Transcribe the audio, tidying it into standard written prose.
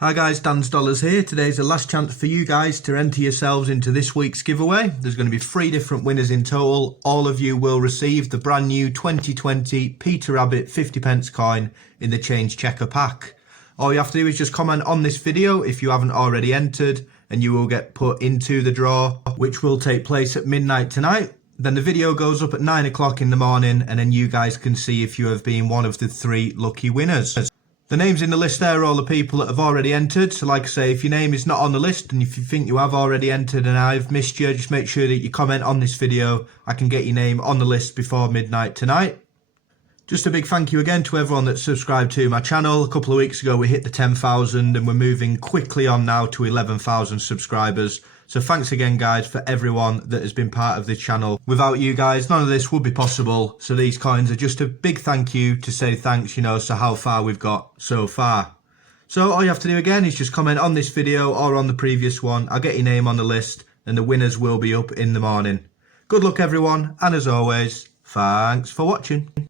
Hi guys, Dan's Dollars here. Today's the last chance for you guys to enter yourselves into this week's giveaway. There's going to be 3 different winners in total. All of you will receive the brand new 2020 Peter Rabbit 50 pence coin in the change checker pack. All you have to do is just comment on this video if you haven't already entered, and you will get put into the draw, which will take place at midnight tonight. Then the video goes up at 9 o'clock in the morning, and then you guys can see if you have been one of the 3 lucky winners. The names in the list there are all the people that have already entered. So like I say, if your name is not on the list and if you think you have already entered and I've missed you, just make sure that you comment on this video. I can get your name on the list before midnight tonight. Just a big thank you again to everyone that subscribed to my channel. A couple of weeks ago we hit the 10,000 and we're moving quickly on now to 11,000 subscribers. So thanks again guys for everyone that has been part of this channel. Without you guys, none of this would be possible. So these coins are just a big thank you to say thanks, so how far we've got so far. So all you have to do again is just comment on this video or on the previous one. I'll get your name on the list and the winners will be up in the morning. Good luck everyone, and as always, thanks for watching.